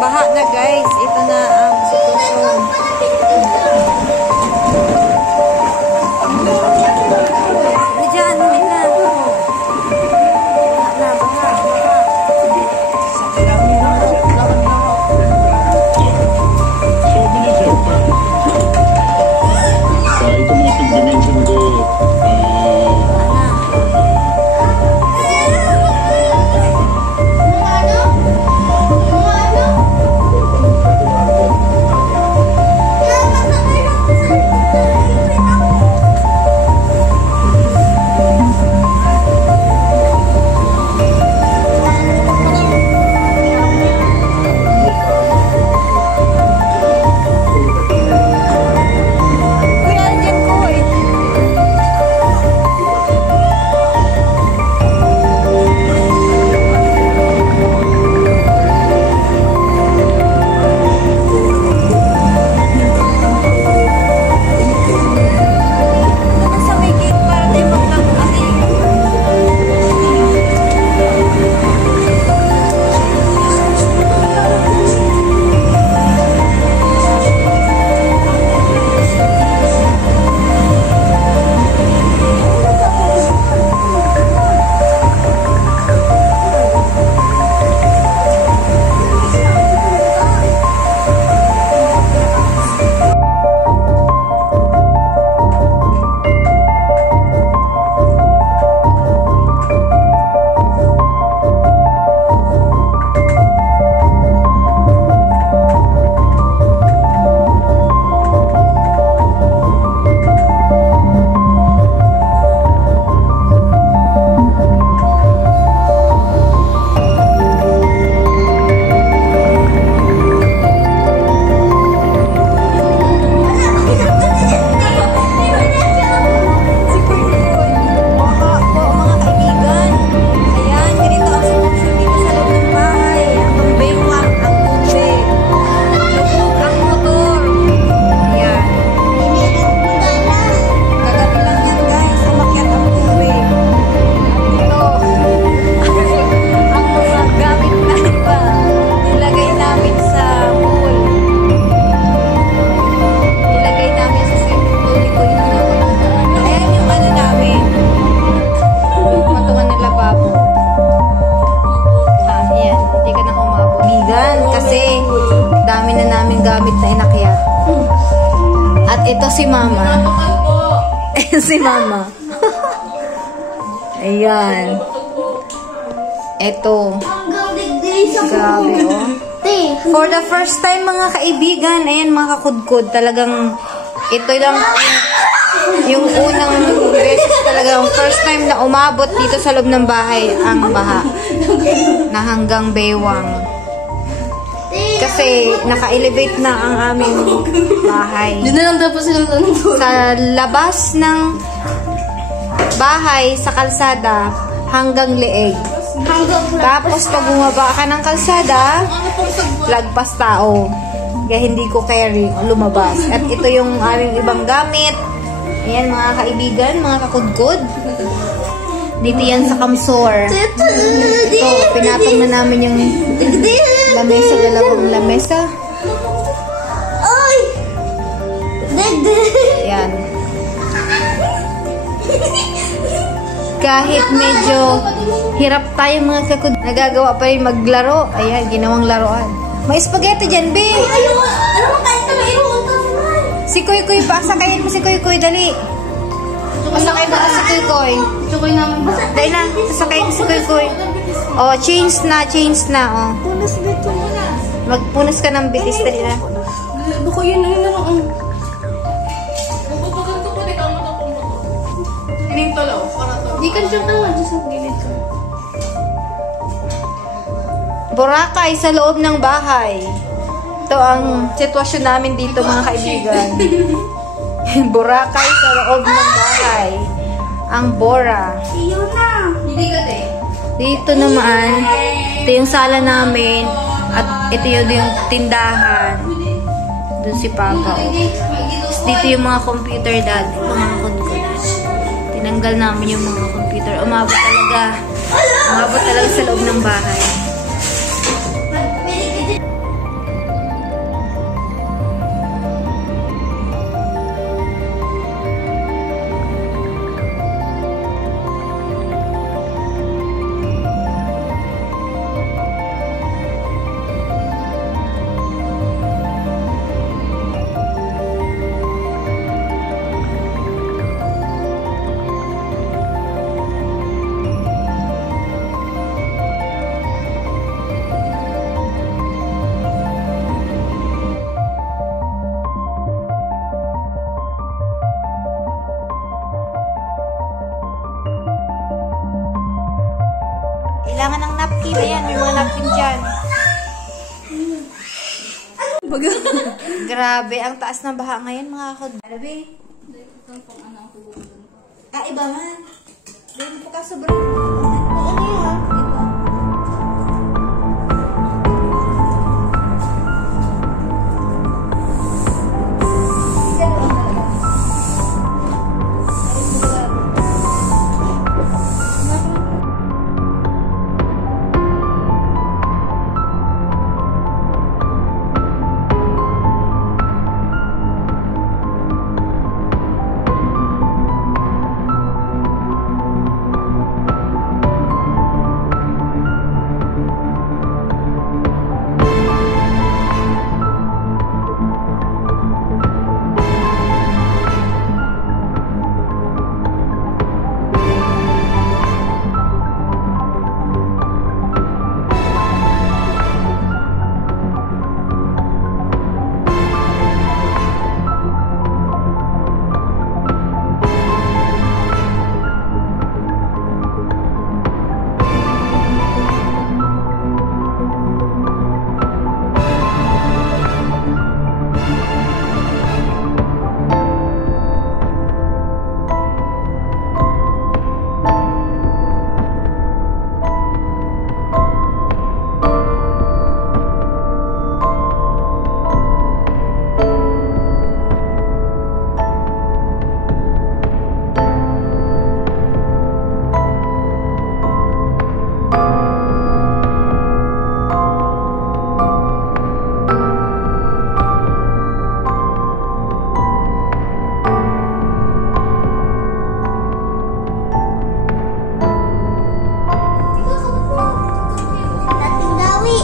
Baha na guys. Ito na ang sitwasyon. Diyan, hindi na. Baha. Ito mga pag-dimension ko. gamit na inakyat. At ito si Mama. Si Mama. Ayan. Ito. Grabe, oh. For the first time, mga kaibigan, ayan, mga kakudkod, talagang ito lang yung unang beses talaga, first time na umabot dito sa loob ng bahay ang baha na hanggang baywang. Kasi naka-elevate na ang aming bahay. Yun na lang dapat sila sa labas ng bahay, sa kalsada, hanggang leeg. Tapos pag bumaba ka ng kalsada, lagpas tao. Kaya hindi ko carry, lumabas. At ito yung aming ibang gamit. Ayan, mga kaibigan, mga kakudkod. Dito yan sa Kamsor. Ito, pinatong na namin yung lamesa, dalawang lamesa. Ayan. Kahit medyo hirap tayo mga kakudkod, nagagawa pa rin maglaro. Ayan, ginawang laruan. May spaghetti dyan, be. Si Kuy Kuy, pasakayin mo si Kuy Kuy, dali. Pasakayin mo si Kuy Kuy. Dali na, pasakayin mo si Kuy Kuy. Oh, change na, oh. Punas dito muna. Magpunas ka ng bitis, dali na. Bako yun na lang. Di ka dyan naman, dyan sa gilid ko. Boracay sa loob ng bahay. Ito ang sitwasyon namin dito, mga kaibigan. Boracay sa loob ng bahay. Ang Bora. Dito naman, ito yung sala namin. At ito yung tindahan. Doon si Papa. Dito yung mga computer dati. Mga kudkod. Tinanggal namin yung mga computer. Umabot talaga sa loob ng bahay. Grabe, ang taas ng baha ngayon mga kod. Grabe. Iba man. Dahil po ka sobrang... Ano yun? Iba. Dating gawi.